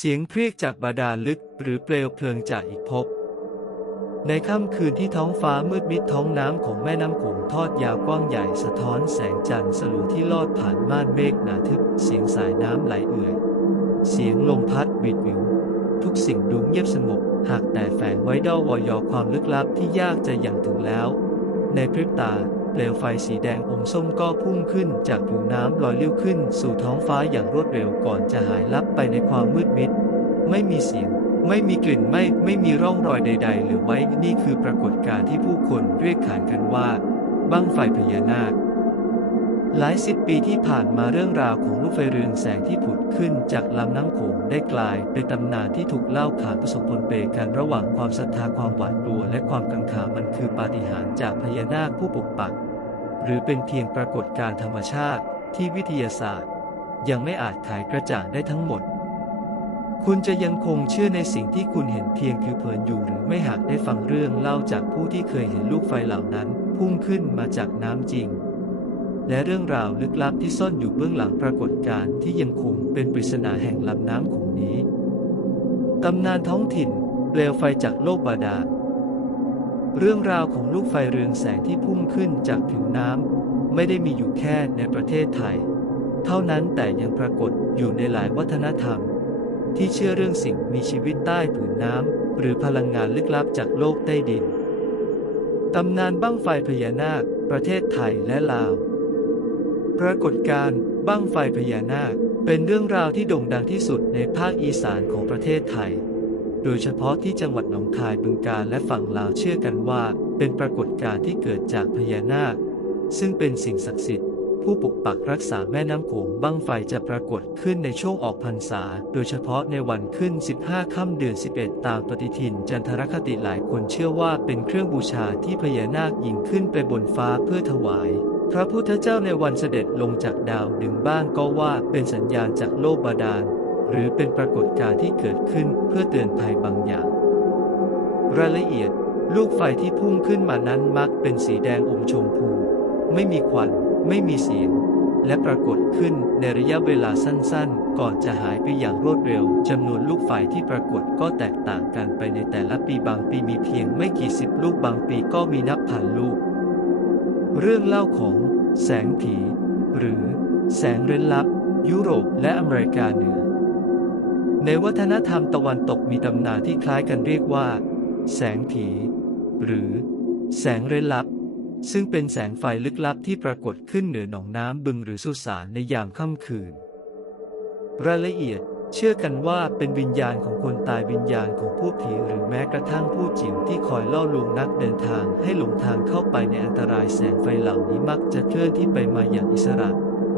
เสียงเพรียกจากบาดาลลึกหรือเปลวเพลิงจากอีกภพในค่ำคืนที่ท้องฟ้ามืดมิดท้องน้ำของแม่น้ำโขงทอดยาวกว้างใหญ่สะท้อนแสงจันทร์สลัวที่ลอดผ่านม่านเมฆหนาทึบเสียงสายน้ำไหลเอื่อย เสียงลมพัดวิดวิว ทุกสิ่งดูเงียบสงบหากแต่แฝงไว้ด้อวอยอความลึกลับที่ยากจะอย่างถึงแล้ว ในพริบตา เปลวไฟสีแดงอมส้มก็พุ่งขึ้นจากผิวน้ำลอยเลี้ยวขึ้นสู่ท้องฟ้าอย่างรวดเร็วก่อนจะหายลับไปในความมืดมิด ไม่มีเสียง ไม่มีกลิ่นไม่ไม่มีร่องรอยใด ๆหลือไว้นี่คือปรากฏการณ์ที่ผู้คนเรียกขานกันว่าบั้งไฟพญานาคหลายสิบปีที่ผ่านมาเรื่องราวของลูกไฟเรืองแสงที่ผุดขึ้นจากลำน้ำโขงได้กลายเป็นตำนานที่ถูกเล่าขานผสมปนเปกันระหว่างความศรัทธาความหวาดกลัวและความกังขามันคือปาฏิหาริย์จากพญานาคผู้ปกปัก หรือเป็นเพียงปรากฏการธรรมชาติที่วิทยาศาสตร์ ยังไม่อาจไขกระจ่างได้ทั้งหมด คุณจะยังคงเชื่อในสิ่งที่คุณเห็นเพียงคือเผินอยู่หรือไม่หากได้ฟังเรื่องเล่าจากผู้ที่เคยเห็นลูกไฟเหล่านั้น พุ่งขึ้นมาจากน้ำจริง และเรื่องราวลึกลับที่ซ่อนอยู่เบื้องหลังปรากฏการณ์ที่ยังคงเป็นปริศนาแห่งลำน้ำขงนี้ตำนานท้องถิ่นเปลวไฟจากโลกบาดาล เรื่องราวของลูกไฟเรืองแสงที่พุ่งขึ้นจากผิวน้ำไม่ได้มีอยู่แค่ในประเทศไทย เท่านั้นแต่ยังปรากฏอยู่ในหลายวัฒนธรรม ที่เชื่อเรื่องสิ่งมีชีวิตใต้ผืนน้ำหรือพลังงานลึกลับจากโลกใต้ดิน ตำนานบั้งไฟพญานาค ประเทศไทยและลาว ปรากฏการณ์บั้งไฟพญานาค เป็นเรื่องราวที่โด่งดังที่สุดในภาคอีสานของประเทศไทย โดยเฉพาะที่จังหวัดหนองคายบึงกาฬและฝั่งลาวเชื่อกันว่า เป็นปรากฏการณ์ที่เกิดจากพญานาค ซึ่งเป็นสิ่งศักดิ์สิทธิ์ ผู้ปกปักรักษาแม่น้ำโขงบั้งไฟจะปรากฏขึ้นในช่วงออกพรรษา โดยเฉพาะในวันขึ้น 15 ค่ำเดือน 11 ตามปฏิทินจันทรคติหลายคนเชื่อว่าเป็นเครื่องบูชาที่พญานาคยิงขึ้นไปบนฟ้าเพื่อถวายพระพุทธเจ้าในวันเสด็จลงจากดาวดึงบ้างก็ว่าเป็นสัญญาณจากโลกบาดาล หรือเป็นปรากฏการณ์ที่เกิดขึ้นเพื่อเตือนภัยบางอย่าง รายละเอียด ลูกไฟที่พุ่งขึ้นมานั้นมักเป็นสีแดงอมชมพู ไม่มีควัน ไม่มีเสียง และปรากฏขึ้นในระยะเวลาสั้นๆ ก่อนจะหายไปอย่างรวดเร็วจำนวนลูกไฟที่ปรากฏก็แตกต่างกันไปในแต่ละปีบางปีมีเพียงไม่กี่สิบลูกบางปีก็มีนับพันลูก เรื่องเล่าของ แสงผี หรือ แสงเร้นลับ ยุโรปและอเมริกาเหนือ ในวัฒนธรรมตะวันตกมีตำนานที่คล้ายกันเรียกว่า แสงผี หรือ แสงเร้นลับ ซึ่งเป็นแสงไฟลึกลับที่ปรากฏขึ้นเหนือหนองน้ำบึงหรือสุสานในยามค่ำคืน รายละเอียดเชื่อกันว่าเป็นวิญญาณของคนตายวิญญาณของผู้ผีหรือแม้กระทั่งผู้จิ๋วที่คอยล่อลวงนักเดินทางให้หลงทางเข้าไปในอันตรายแสงไฟเหล่านี้มักจะเคลื่อนที่ไปมาอย่างอิสระ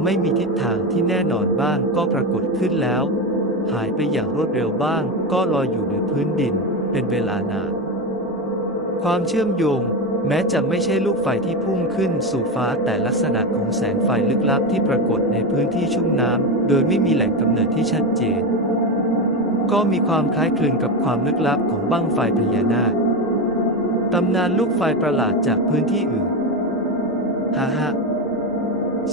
ไม่มีทิศทางที่แน่นอนบ้างก็ปรากฏขึ้นแล้ว หายไปอย่างรวดเร็วบ้าง ก็ลอยอยู่เหนือพื้นดิน เป็นเวลานาน ความเชื่อมโยง แม้จะไม่ใช่ลูกไฟที่พุ่งขึ้นสู่ฟ้าแต่ลักษณะของแสงไฟลึกลับที่ปรากฏในพื้นที่ชุ่มน้ำโดยไม่มีแหล่งกำเนิดที่ชัดเจน ก็มีความคล้ายคลึงกับความลึกลับของบั้งไฟพญานาคตำนานลูกไฟประหลาดจากพื้นที่อื่นฮ่าฮ่า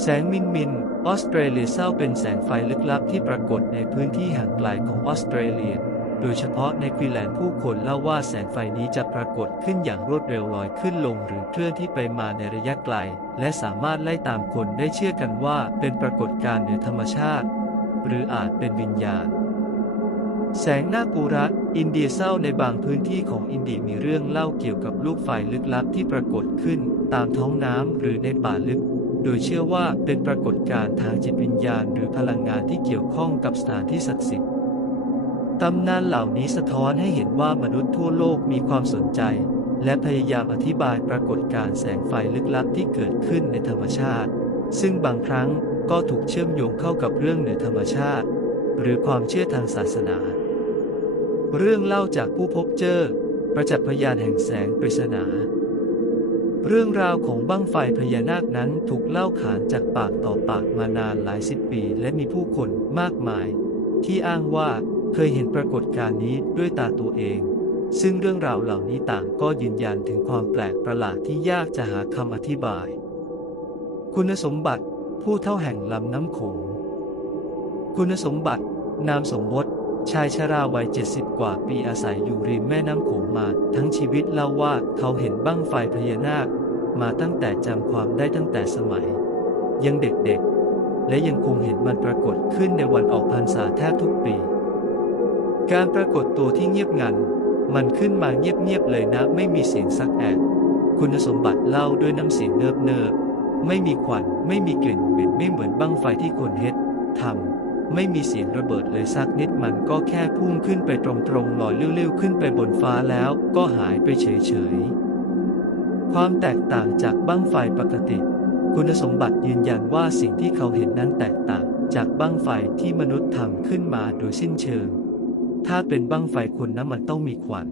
แสงมินมิน ออสเตรเลียเศร้าเป็นแสงไฟลึกลับที่ปรากฏในพื้นที่ห่างไกลของออสเตรเลีย โดยเฉพาะในควีนแลนด์ผู้คนเล่าว่าแสงไฟนี้จะปรากฏขึ้นอย่างรวดเร็วลอยขึ้นลงหรือเคลื่อนที่ไปมาในระยะไกล และสามารถไล่ตามคนได้เชื่อกันว่าเป็นปรากฏการณ์เหนือธรรมชาติ หรืออาจเป็นวิญญาณ แสงหน้าคปูระอินเดียเศร้าในบางพื้นที่ของอินเดียมีเรื่องเล่าเกี่ยวกับลูกไฟลึกลับที่ปรากฏขึ้น ตามท้องน้ำหรือในป่าลึก โดยเชื่อว่าเป็นปรากฏการณ์ทางจิตวิญญาณหรือพลังงานที่เกี่ยวข้องกับสถานที่ศักดิ์สิทธิ์ตำนานเหล่านี้สะท้อนให้เห็นว่ามนุษย์ทั่วโลกมีความสนใจ และพยายามอธิบายปรากฏการณ์แสงไฟลึกลับที่เกิดขึ้นในธรรมชาติ ซึ่งบางครั้งก็ถูกเชื่อมโยงเข้ากับเรื่องเหนือธรรมชาติ หรือความเชื่อทางศาสนา เรื่องเล่าจากผู้พบเจอประจักษ์พยานแห่งแสงปริศนา เรื่องราวของบั้งไฟพญานาคนั้นถูกเล่าขานจากปากต่อปากมานานหลายสิบปี และมีผู้คนมากมาย ที่อ้างว่าเคยเห็นปรากฏการณ์นี้ด้วยตาตัวเอง ซึ่งเรื่องราวเหล่านี้ต่างก็ยืนยันถึงความแปลกประหลาดที่ยากจะหาคำอธิบาย คุณสมบัติ ผู้เท่าแห่งลำน้ำโขงคุณสมบัติ นามสมมติ ชายชราวัยเจ็ดสิบกว่าปีอาศัยอยู่ริมแม่น้ำโขงมาทั้งชีวิตเล่าว่าเขาเห็นบั้งไฟพญานาค มาตั้งแต่จำความได้ตั้งแต่สมัย ยังเด็กๆ และยังคงเห็นมันปรากฏขึ้นในวันออกพรรษาแทบทุกปี การปรากฏตัวที่เงียบงัน มันขึ้นมาเงียบๆเลยนะ ไม่มีเสียงสักแอะคุณสมบัติเล่าด้วยน้ำเสียงเนิบๆไม่มีควันไม่มีกลิ่นเหม็นไม่เหมือนบั้งไฟที่คนเฮ็ดทำ ไม่มีเสียงระเบิดเลยสักนิดมันก็แค่พุ่งขึ้นไปตรงๆลอยเลี้ยวๆขึ้นไปบนฟ้าแล้วก็หายไปเฉยๆ ความแตกต่างจากบั้งไฟปกติ คุณสมบัติยืนยันว่าสิ่งที่เขาเห็นนั้นแตกต่างจากบั้งไฟที่มนุษย์ทำขึ้นมาโดยสิ้นเชิง ถ้าเป็นบั้งไฟคนนั้นมันต้องมีควัน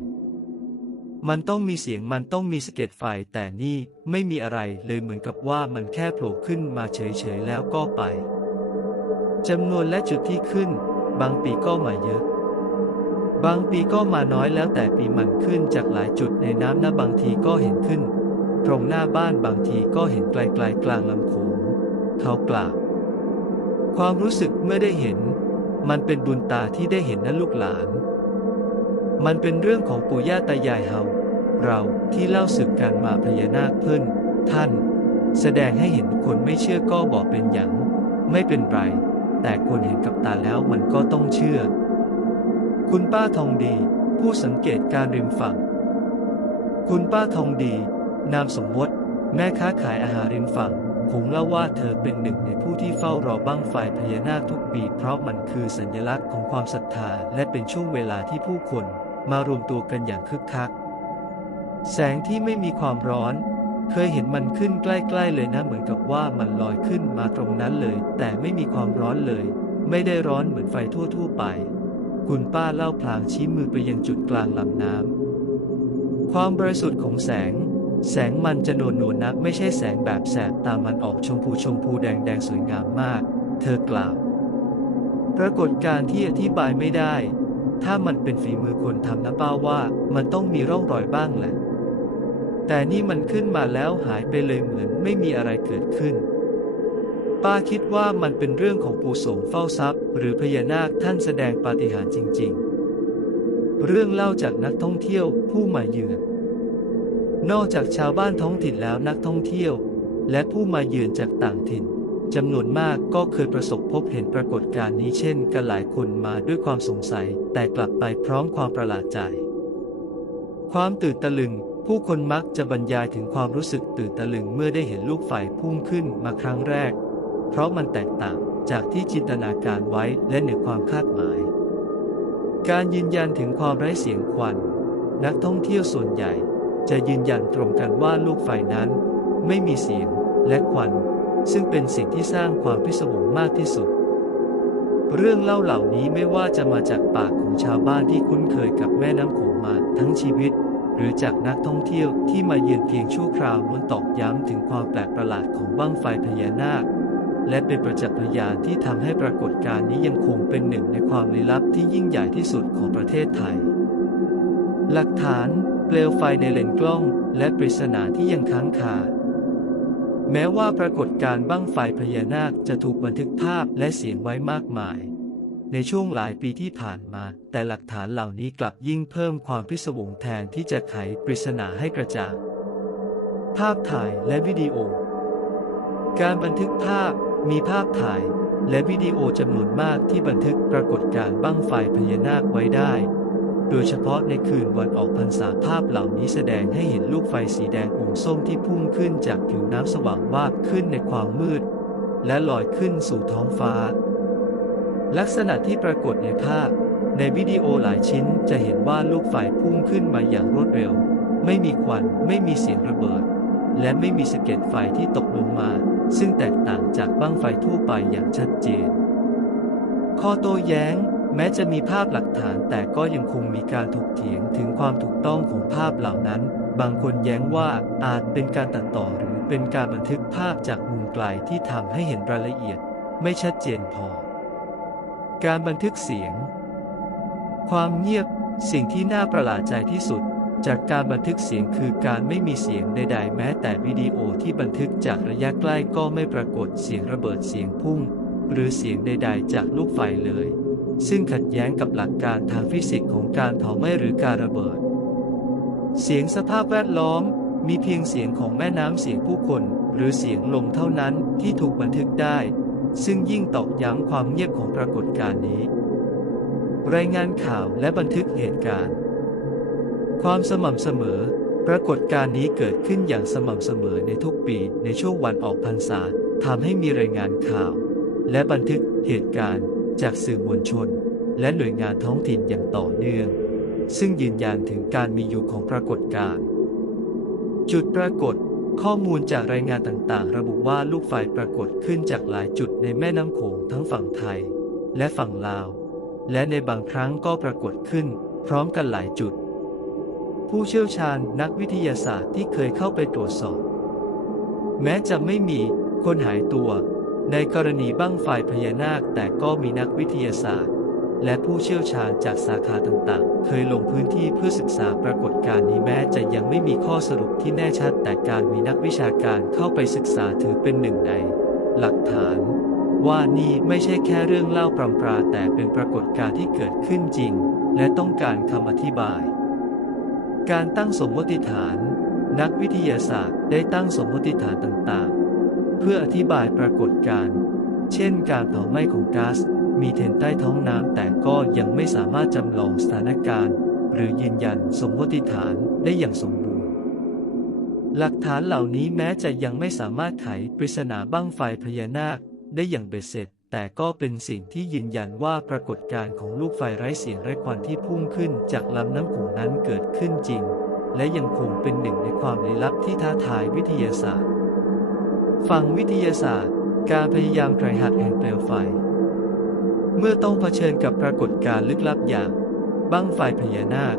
มันต้องมีเสียงมันต้องมีสะเก็ดไฟแต่นี่ไม่มีอะไรเลยเหมือนกับว่ามันแค่โผล่ขึ้นมาเฉยๆแล้วก็ไป จำนวนและจุดที่ขึ้น บางปีก็มาเยอะ บางปีก็มาน้อยแล้วแต่ปีมันขึ้นจากหลายจุดในน้ำนะบางทีก็เห็นขึ้น ตรงหน้าบ้านบางทีก็เห็นไกลๆกลางลำโขงเขากล่าวความรู้สึกเมื่อได้เห็น มันเป็นบุญตาที่ได้เห็นนะลูกหลาน มันเป็นเรื่องของปู่ย่าตายายเฮาเราที่เล่าสืบกันมาพญานาคเพิ่นท่าน แสดงให้เห็นคนไม่เชื่อก็บอกเป็นอย่าง ไม่เป็นไร แต่คนเห็นกับตาแล้วมันก็ต้องเชื่อ คุณป้าทองดี ผู้สังเกตการริมฝั่ง คุณป้าทองดี นามสมมติ แม่ค้าขายอาหารริมฝั่งคงเล่าว่าเธอเป็นหนึ่งในผู้ที่เฝ้ารอบั้งไฟพญานาคทุกปี เพราะมันคือสัญลักษณ์ของความศรัทธาและเป็นช่วงเวลาที่ผู้คนมารวมตัวกันอย่างคึกคัก แสงที่ไม่มีความร้อน เคยเห็นมันขึ้นใกล้ๆเลยนะเหมือนกับว่ามันลอยขึ้นมาตรงนั้นเลย แต่ไม่มีความร้อนเลย ไม่ได้ร้อนเหมือนไฟทั่วๆไป คุณป้าเล่าพลางชี้มือไปยังจุดกลางลำน้ำความบริสุทธิ์ของแสง แสงมันจะโนวลนวลนักไม่ใช่แสงแบบแสบตามันออกชมพูชมพูแดงแดงสวยงามมาก เธอกล่าวปรากฏการที่อธิบายไม่ได้ ถ้ามันเป็นฝีมือคนทำนะป้าว่ามันต้องมีร่องรอยบ้างแหละ แต่นี่มันขึ้นมาแล้วหายไปเลยเหมือนไม่มีอะไรเกิดขึ้น ป้าคิดว่ามันเป็นเรื่องของปู่โสมเฝ้าทรัพย์ หรือพญานาคท่านแสดงปาฏิหาริย์จริง ๆ เรื่องเล่าจากนักท่องเที่ยวผู้มาเยือน นอกจากชาวบ้านท้องถิ่นแล้วนักท่องเที่ยว และผู้มาเยือนจากต่างถิ่นจำนวนมากก็เคยประสบพบเห็นปรากฏการณ์นี้เช่นกันหลายคนมาด้วยความสงสัยแต่กลับไปพร้อมความประหลาดใจ ความตื่นตะลึง ผู้คนมักจะบรรยายถึงความรู้สึกตื่นตะลึงเมื่อได้เห็นลูกไฟพุ่งขึ้นมาครั้งแรก เพราะมันแตกต่างจากที่จินตนาการไว้และเหนือความคาดหมาย การยืนยันถึงความไร้เสียงควัน นักท่องเที่ยวส่วนใหญ่ จะยืนยันตรงกันว่าลูกไฟนั้น ไม่มีเสียงและควัน ซึ่งเป็นสิ่งที่สร้างความพิศวงมากที่สุดเรื่องเล่าเหล่านี้ไม่ว่าจะมาจากปากของชาวบ้านที่คุ้นเคยกับแม่น้ำโขงมาทั้งชีวิต หรือจากนักท่องเที่ยวที่มาเยือนเพียงชั่วคราวล้วนตอกย้ำถึงความแปลกประหลาดของบั้งไฟพญานาค และเป็นประจักษ์พยานที่ทำให้ปรากฏการณ์นี้ยังคงเป็นหนึ่งในความลี้ลับที่ยิ่งใหญ่ที่สุดของประเทศไทย หลักฐานเปลวไฟในเลนส์กล้อง และปริศนาที่ยังค้างคาแม้ว่าปรากฏการณ์บั้งไฟพญานาคจะถูกบันทึกภาพและเสียงไว้มากมาย ในช่วงหลายปีที่ผ่านมา แต่หลักฐานเหล่านี้กลับยิ่งเพิ่มความพิศวงแทนที่จะไขปริศนาให้กระจ่างภาพถ่ายและวิดีโอ การบันทึกภาพมีภาพถ่ายและวิดีโอจำนวนมากที่บันทึกปรากฏการณ์บั้งไฟพญานาคไว้ได้ โดยเฉพาะในคืนวันออกพรรษาภาพเหล่านี้แสดงให้เห็นลูกไฟสีแดงอมส้มที่พุ่งขึ้นจากผิวน้ำสว่างวาบขึ้นในความมืด และลอยขึ้นสู่ท้องฟ้า ลักษณะที่ปรากฏในภาพ ในวิดีโอหลายชิ้นจะเห็นว่าลูกไฟพุ่งขึ้นมาอย่างรวดเร็ว ไม่มีควัน ไม่มีเสียงระเบิด และไม่มีสะเก็ดไฟที่ตกลงมา ซึ่งแตกต่างจากบั้งไฟทั่วไปอย่างชัดเจน ข้อโต้แย้ง แม้จะมีภาพหลักฐานแต่ก็ยังคงมีการถกเถียงถึงความถูกต้องของภาพเหล่านั้น บางคนแย้งว่าอาจเป็นการตัดต่อหรือเป็นการบันทึกภาพจากมุมไกลที่ทำให้เห็นรายละเอียด ไม่ชัดเจนพอ การบันทึกเสียง ความเงียบ สิ่งที่น่าประหลาดใจที่สุด จากการบันทึกเสียงคือการไม่มีเสียงใดๆ แม้แต่วิดีโอที่บันทึกจากระยะใกล้ก็ไม่ปรากฏเสียงระเบิดเสียงพุ่ง หรือเสียงใดๆ จากลูกไฟเลย ซึ่งขัดแย้งกับหลักการทางฟิสิกส์ของการเผาไหม้หรือการระเบิด เสียงสภาพแวดล้อมมีเพียงเสียงของแม่น้ำเสียงผู้คน หรือเสียงลมเท่านั้นที่ถูกบันทึกได้ ซึ่งยิ่งตอกย้ำความเงียบของปรากฏการณ์นี้ รายงานข่าวและบันทึกเหตุการณ์ ความสม่ำเสมอ ปรากฏการณ์นี้เกิดขึ้นอย่างสม่ำเสมอในทุกปีในช่วงวันออกพรรษาทำให้มีรายงานข่าว และบันทึกเหตุการณ์จากสื่อมวลชน และหน่วยงานท้องถิ่นอย่างต่อเนื่อง ซึ่งยืนยันถึงการมีอยู่ของปรากฏการณ์จุดปรากฏ ข้อมูลจากรายงานต่างๆ ระบุว่าลูกไฟปรากฏขึ้นจากหลายจุดในแม่น้ำโขงทั้งฝั่งไทย และฝั่งลาว และในบางครั้งก็ปรากฏขึ้น พร้อมกันหลายจุด ผู้เชี่ยวชาญนักวิทยาศาสตร์ที่เคยเข้าไปตรวจสอบ แม้จะไม่มีคนหายตัว ในกรณีบั้งไฟพญานาคแต่ก็มีนักวิทยาศาสตร์ และผู้เชี่ยวชาญจากสาขาต่างๆ เคยลงพื้นที่เพื่อศึกษาปรากฏการณ์นี้แม้จะยังไม่มีข้อสรุปที่แน่ชัด แต่การมีนักวิชาการเข้าไปศึกษาถือเป็นหนึ่งใน หลักฐานว่านี่ไม่ใช่แค่เรื่องเล่าปรำปราแต่เป็นปรากฏการณ์ที่เกิดขึ้นจริง และต้องการคำอธิบาย การตั้งสมมติฐาน นักวิทยาศาสตร์ได้ตั้งสมมติฐานต่างๆ เพื่ออธิบายปรากฏการณ์ เช่นการเผาไหม้ของก๊าซ มีเทนใต้ท้องน้ำแต่ก็ยังไม่สามารถจำลองสถานการณ์ หรือยืนยันสมมติฐานได้อย่างสมบูรณ์ หลักฐานเหล่านี้แม้จะยังไม่สามารถไขปริศนาบั้งไฟพญานาคได้อย่างเบ็ดเสร็จ แต่ก็เป็นสิ่งที่ยืนยันว่าปรากฏการณ์ของลูกไฟไร้เสียงไร้ควันที่พุ่งขึ้นจากลำน้ำโขงนั้นเกิดขึ้นจริง และยังคงเป็นหนึ่งในความลี้ลับที่ท้าทายวิทยาศาสตร์ ฝั่งวิทยาศาสตร์ การพยายามไกรหัดแห่งเปลวไฟ เมื่อต้องเผชิญกับปรากฏการณ์ลึกลับอย่างบั้งไฟพญานาค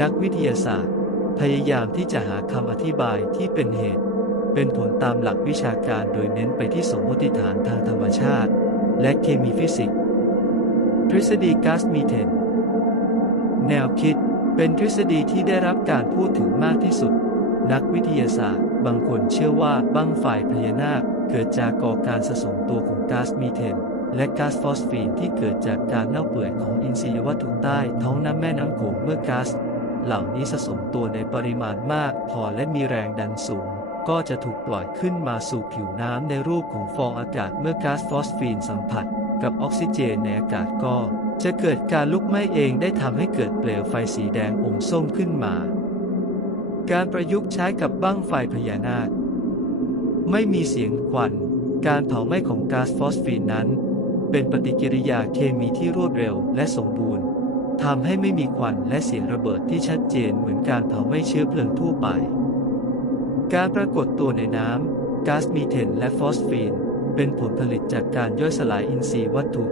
นักวิทยาศาสตร์ พยายามที่จะหาคำอธิบายที่เป็นเหตุ เป็นผลตามหลักวิชาการโดยเน้นไปที่สมมติฐานทางธรรมชาติ และเคมีฟิสิกส์ทฤษฎีก๊าซมีเทน แนวคิดเป็นทฤษฎีที่ได้รับการพูดถึงมากที่สุด นักวิทยาศาสตร์ บางคนเชื่อว่าบั้งไฟพญานาค เกิดจากก่อการสะสมตัวของก๊าซมีเทน และก๊าซฟอสฟีนที่เกิดจากการเน่าเปื่อยของอินทรีย์วัตถุใต้ท้องน้ำแม่น้ำโขงเมื่อก๊าซเหล่านี้สะสมตัวในปริมาณมากพอและมีแรงดันสูง ก็จะถูกปล่อยขึ้นมาสู่ผิวน้ำในรูปของฟองอากาศเมื่อก๊าซฟอสฟีนสัมผัส กับออกซิเจนในอากาศก็ จะเกิดการลุกไหม้เองได้ทำให้เกิดเปลวไฟสีแดงอมส้มขึ้นมา การประยุกต์ใช้กับบั้งไฟพญานาค ไม่มีเสียงควัน การเผาไหม้ของก๊าซฟอสฟีนนั้น เป็นปฏิกิริยาเคมีที่รวดเร็วและสมบูรณ์ทำให้ไม่มีควันและเสียงระเบิดที่ชัดเจนเหมือนการเผาไหม้เชื้อเพลิงทั่วไป การปรากฏตัวในน้ำก๊าซมีเทนและฟอสฟีน เป็นผลผลิตจากการย่อยสลายอินทรีย์วัตถุ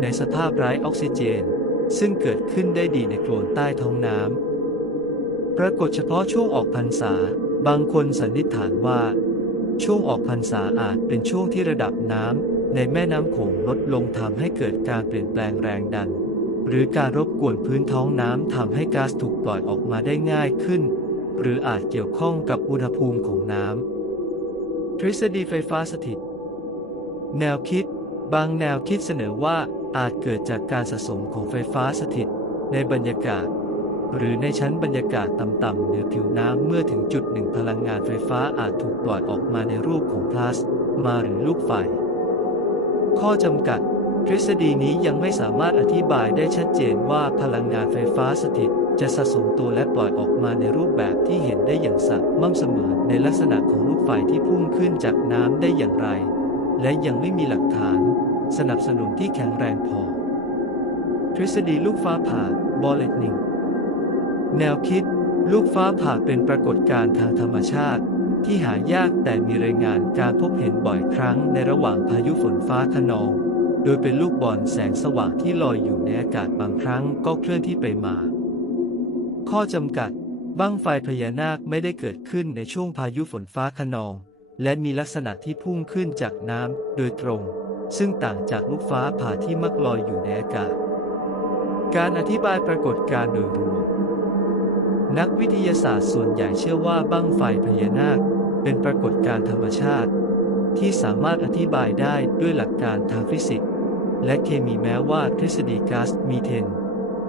ในสภาพไร้ออกซิเจน ซึ่งเกิดขึ้นได้ดีในโคลนใต้ท้องน้ำปรากฏเฉพาะช่วงออกพรรษา บางคนสันนิษฐานว่า ช่วงออกพรรษาอาจเป็นช่วงที่ระดับน้ำ ในแม่น้ำโขงลดลงทำให้เกิดการเปลี่ยนแปลงแรงดัน หรือการรบกวนพื้นท้องน้ำทำให้ก๊าซถูกปล่อยออกมาได้ง่ายขึ้น หรืออาจเกี่ยวข้องกับอุณหภูมิของน้ำทฤษฎีไฟฟ้าสถิต แนวคิด บางแนวคิดเสนอว่าอาจเกิดจากการสะสมของไฟฟ้าสถิต ในบรรยากาศ หรือในชั้นบรรยากาศต่ำๆเหนือผิวน้ำเมื่อถึงจุดหนึ่งพลังงานไฟฟ้าอาจถูกปล่อยออกมาในรูปของพลาสมาหรือลูกไฟ ข้อจำกัด ทฤษฎีนี้ยังไม่สามารถอธิบายได้ชัดเจนว่าพลังงานไฟฟ้าสถิตจะสะสมตัวและปล่อยออกมาในรูปแบบที่เห็นได้อย่างสัม่ำเสมอในลักษณะของลูกไฟที่พุ่งขึ้นจากน้ำได้อย่างไร และยังไม่มีหลักฐาน สนับสนุนที่แข็งแรงพอ ทฤษฎีลูกฟ้าผ่าบอลเลตนิงแนวคิด ลูกฟ้าผ่าเป็นปรากฏการณ์ทางธรรมชาติ ที่หายากแต่มีรายงานการพบเห็นบ่อยครั้งในระหว่างพายุฝนฟ้าคะนอง โดยเป็นลูกบอลแสงสว่างที่ลอยอยู่ในอากาศบางครั้งก็เคลื่อนที่ไปมา ข้อจำกัดบั้งไฟพญานาคไม่ได้เกิดขึ้นในช่วงพายุฝนฟ้าคะนอง และมีลักษณะที่พุ่งขึ้นจากน้ำโดยตรง ซึ่งต่างจากลูกฟ้าผ่าที่มักลอยอยู่ในอากาศ การอธิบายปรากฏการณ์โดยรวมนักวิทยาศาสตร์ส่วนใหญ่เชื่อว่าบั้งไฟพญานาค เป็นปรากฏการณ์ธรรมชาติ ที่สามารถอธิบายได้ด้วยหลักการทางฟิสิกส์และเคมีแม้ว่าทฤษฎีก๊าซมีเทน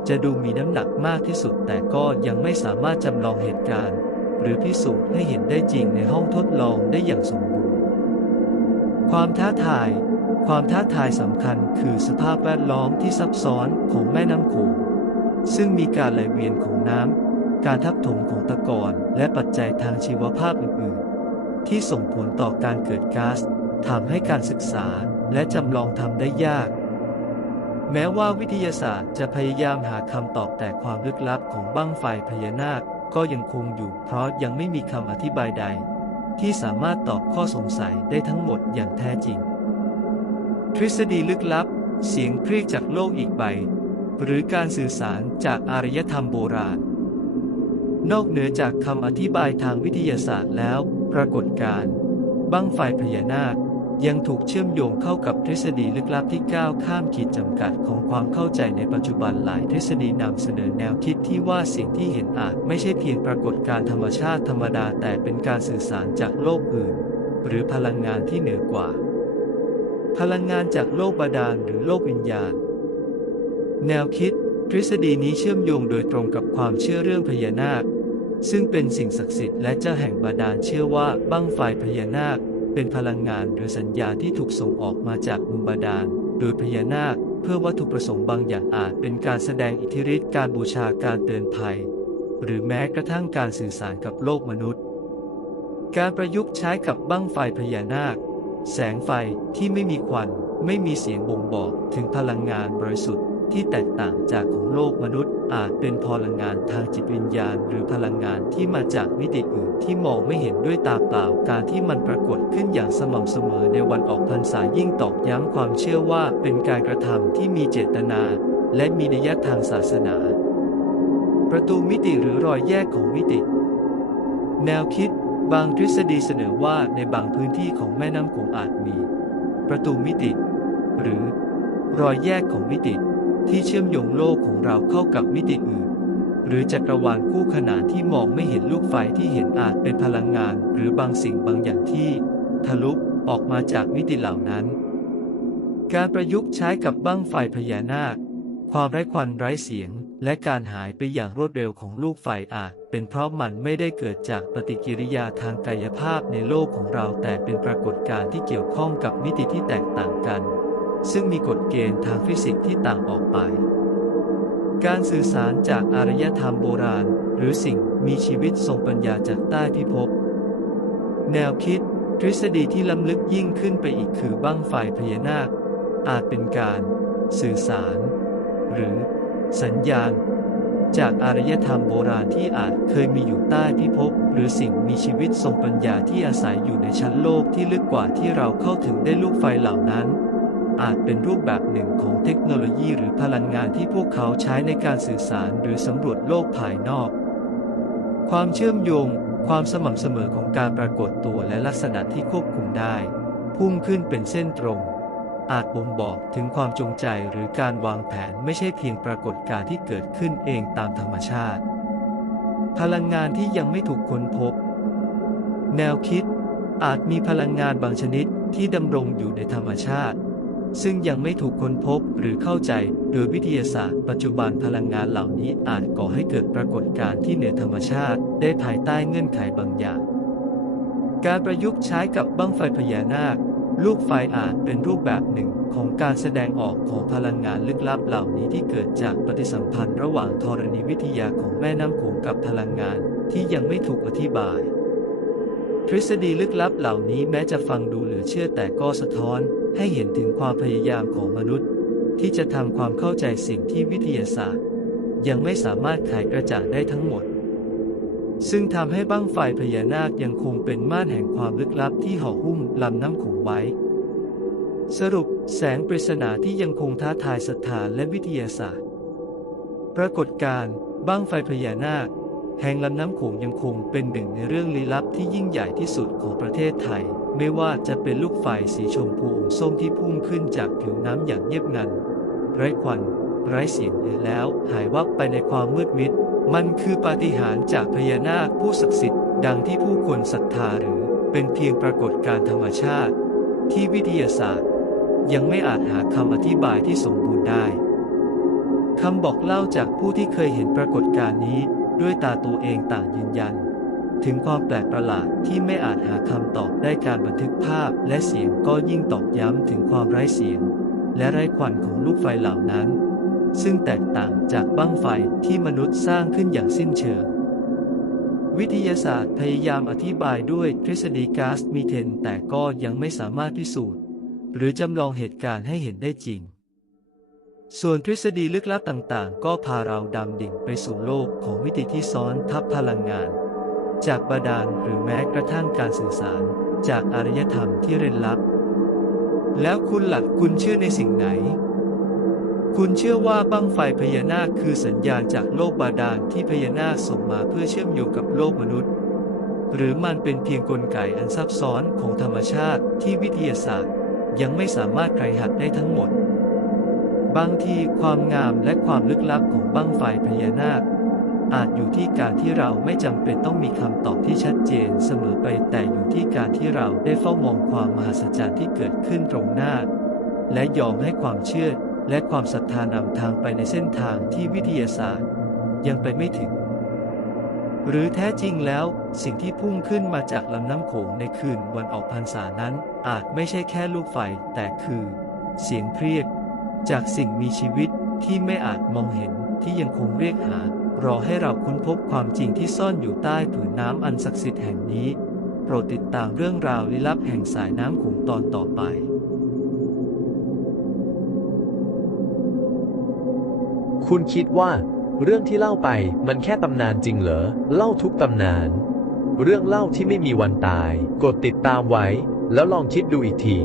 จะดูมีน้ำหนักมากที่สุด แต่ก็ยังไม่สามารถจำลองเหตุการณ์ หรือพิสูจน์ให้เห็นได้จริงในห้องทดลองได้อย่างสมบูรณ์ ความท้าทาย ความท้าทายสำคัญคือสภาพแวดล้อมที่ซับซ้อนของแม่น้ำโขงซึ่งมีการไหลเวียนของน้ำการทับถมของตะกอนและปัจจัยทางชีวภาพอื่นๆ ที่ส่งผลต่อการเกิดก๊าซทำให้การศึกษาและจำลองทำได้ยาก แม้ว่าวิทยาศาสตร์จะพยายามหาคำตอบแต่ความลึกลับของบั้งไฟพญานาคก็ยังคงอยู่เพราะยังไม่มีคำอธิบายใด ที่สามารถตอบข้อสงสัยได้ทั้งหมดอย่างแท้จริง ทฤษฎีลึกลับ เสียงครีกจากโลกอีกใบ หรือการสื่อสารจากอารยธรรมโบราณ นอกเหนือจากคำอธิบายทางวิทยาศาสตร์แล้ว ปรากฏการณ์บั้งไฟพญานาคยังถูกเชื่อมโยงเข้ากับทฤษฎีลึกลับที่ก้าวข้ามขีดจำกัดของความเข้าใจในปัจจุบันหลายทฤษฎีนำเสนอแนวคิดที่ว่าสิ่งที่เห็นอาจไม่ใช่เพียงปรากฏการธรรมชาติธรรมดาแต่เป็นการสื่อสารจากโลกอื่น หรือพลังงานที่เหนือกว่า พลังงานจากโลกบาดาลหรือโลกวิญญาณ แนวคิด ทฤษฎีนี้เชื่อมโยงโดยตรงกับความเชื่อเรื่องพญานาค ซึ่งเป็นสิ่งศักดิ์สิทธิ์และเจ้าแห่งบาดาลเชื่อว่าบั้งไฟพญานาค เป็นพลังงานหรือสัญญาที่ถูกส่งออกมาจากมุมบาดาล โดยพญานาค เพื่อวัตถุประสงค์บางอย่างอาจเป็นการแสดงอิทธิฤทธิ์การบูชาการเตือนภัย หรือแม้กระทั่งการสื่อสารกับโลกมนุษย์ การประยุกต์ใช้กับบั้งไฟพญานาค แสงไฟที่ไม่มีควัน ไม่มีเสียงบ่งบอกถึงพลังงานบริสุทธิ์ที่แตกต่างจากของโลกมนุษย์ อาจเป็นพลังงานทางจิตวิญญาณ หรือพลังงานที่มาจากมิติอื่นที่มองไม่เห็นด้วยตาเปล่า การที่มันปรากฏขึ้นอย่างสม่ำเสมอในวันออกพรรษายิ่งตอกย้ำความเชื่อว่าเป็นการกระทำที่มีเจตนา และมีนัยทางศาสนา ประตูมิติหรือรอยแยกของมิติ แนวคิดบางทฤษฎีเสนอว่าในบางพื้นที่ของแม่น้ำโขงอาจมี ประตูมิติ หรือรอยแยกของมิติ ที่เชื่อมโยงโลกของเราเข้ากับมิติอื่น หรือจักรวาลคู่ขนานที่มองไม่เห็นลูกไฟที่เห็นอาจเป็นพลังงาน หรือบางสิ่งบางอย่างที่ทะลุออกมาจากมิติเหล่านั้น การประยุกต์ใช้กับบั้งไฟพญานาค ความไร้ควันไร้เสียง และการหายไปอย่างรวดเร็วของลูกไฟอาจ เป็นเพราะมันไม่ได้เกิดจากปฏิกิริยาทางกายภาพในโลกของเราแต่เป็นปรากฏการณ์ที่เกี่ยวข้องกับมิติที่แตกต่างกัน ซึ่งมีกฎเกณฑ์ทางฟิสิกส์ที่ต่างออกไป การสื่อสารจากอารยธรรมโบราณ หรือสิ่งมีชีวิตทรงปัญญาจากใต้พิภพ แนวคิด ทฤษฎีที่ล้ำลึกยิ่งขึ้นไปอีกคือบั้งไฟพญานาค อาจเป็นการ สื่อสาร หรือ สัญญาณ จากอารยธรรมโบราณที่อาจเคยมีอยู่ใต้พิภพหรือสิ่งมีชีวิตทรงปัญญาที่อาศัยอยู่ในชั้นโลกที่ลึกกว่าที่เราเข้าถึงได้ลูกไฟเหล่านั้น อาจเป็นรูปแบบหนึ่งของเทคโนโลยีหรือพลังงานที่พวกเขาใช้ในการสื่อสารหรือสำรวจโลกภายนอก ความเชื่อมโยง ความสม่ำเสมอของการปรากฏตัวและลักษณะที่ควบคุมได้ พุ่งขึ้นเป็นเส้นตรง อาจบ่งบอกถึงความจงใจหรือการวางแผนไม่ใช่เพียงปรากฏการณ์ที่เกิดขึ้นเองตามธรรมชาติ พลังงานที่ยังไม่ถูกค้นพบ แนวคิดอาจมีพลังงานบางชนิดที่ดำรงอยู่ในธรรมชาติ ซึ่งยังไม่ถูกค้นพบหรือเข้าใจโดยวิทยาศาสตร์ ปัจจุบันพลังงานเหล่านี้อาจก่อให้เกิดปรากฏการณ์ที่เหนือธรรมชาติได้ภายใต้เงื่อนไขบางอย่าง การประยุกต์ใช้กับบั้งไฟพญานาค ลูกไฟอาจเป็นรูปแบบหนึ่งของการแสดงออกของพลังงานลึกลับเหล่านี้ที่เกิดจากปฏิสัมพันธ์ระหว่างธรณีวิทยาของแม่น้ำโขงกับพลังงานที่ยังไม่ถูกอธิบาย ทฤษฎีลึกลับเหล่านี้แม้จะฟังดูเหลือเชื่อแต่ก็สะท้อนให้เห็นถึงความพยายามของมนุษย์ ที่จะทำความเข้าใจสิ่งที่วิทยาศาสตร์ ยังไม่สามารถไขกระจ่างได้ทั้งหมด ซึ่งทำให้บั้งไฟพญานาคยังคงเป็นม่านแห่งความลึกลับที่ห่อหุ้มลำน้ำโขงไว้ สรุปแสงปริศนาที่ยังคงท้าทายศรัทธาและวิทยาศาสตร์ ปรากฏการณ์บั้งไฟพญานาค แห่งลำน้ำโขงยังคงเป็นหนึ่งในเรื่องลี้ลับที่ยิ่งใหญ่ที่สุดของประเทศไทย ไม่ว่าจะเป็นลูกไฟสีชมพูอมส้มที่พุ่งขึ้นจากผิวน้ำอย่างเงียบงัน ไร้ควัน ไร้เสียงเลยแล้วหายวับไปในความมืดมิด มันคือปาฏิหาริย์จากพญานาคผู้ศักดิ์สิทธิ์ดังที่ผู้คนศรัทธาหรือเป็นเพียงปรากฏการธรรมชาติ ที่วิทยาศาสตร์ ยังไม่อาจหาคำอธิบายที่สมบูรณ์ได้คำบอกเล่าจากผู้ที่เคยเห็นปรากฏการณ์นี้ ด้วยตาตัวเองต่างยืนยัน ถึงความแปลกประหลาดที่ไม่อาจหาคำตอบได้การบันทึกภาพและเสียงก็ยิ่งตอกย้ำถึงความไร้เสียง และไร้ควันของลูกไฟเหล่านั้น ซึ่งแตกต่างจากบั้งไฟที่มนุษย์สร้างขึ้นอย่างสิ้นเชิงวิทยาศาสตร์พยายามอธิบายด้วยทฤษฎีก๊าซมีเทนแต่ก็ยังไม่สามารถพิสูจน์ หรือจำลองเหตุการณ์ให้เห็นได้จริง ส่วนทฤษฎีลึกลับต่างๆ ก็พาเราดำดิ่งไปสู่โลกของมิติที่ซ้อนทับพลังงาน จากบาดาลหรือแม้กระทั่งการสื่อสาร จากอารยธรรมที่เร้นลับ แล้วคุณหลักคุณเชื่อในสิ่งไหน คุณเชื่อว่าบั้งไฟพญานาคคือสัญญาณจากโลกบาดาลที่พญานาคส่งมาเพื่อเชื่อมโยงกับโลกมนุษย์ หรือมันเป็นเพียงกลไกอันซับซ้อนของธรรมชาติที่วิทยาศาสตร์ ยังไม่สามารถไขหักได้ทั้งหมด บางทีความงามและความลึกลับของบั้งไฟพญานาค อาจอยู่ที่การที่เราไม่จำเป็นต้องมีคำตอบที่ชัดเจนเสมอไปแต่อยู่ที่การที่เราได้เฝ้ามองความมหัศจรรย์ที่เกิดขึ้นตรงหน้า และยอมให้ความเชื่อและความศรัทธานำทางไปในเส้นทางที่วิทยาศาสตร์ ยังไปไม่ถึง หรือแท้จริงแล้วสิ่งที่พุ่งขึ้นมาจากลำน้ำโขงในคืนวันออกพรรษานั้น อาจไม่ใช่แค่ลูกไฟแต่คือ เสียงเพรียก จากสิ่งมีชีวิตที่ไม่อาจมองเห็นที่ยังคงเรียกหา รอให้เราค้นพบความจริงที่ซ่อนอยู่ใต้ผืนน้ำอันศักดิ์สิทธิ์แห่งนี้ โปรดติดตามเรื่องราวลี้ลับแห่งสายน้ำโขงตอนต่อไปคุณคิดว่า เรื่องที่เล่าไปมันแค่ตำนานจริงเหรอ เล่าทุกตำนาน เรื่องเล่าที่ไม่มีวันตาย กดติดตามไว้ แล้วลองคิดดูอีกที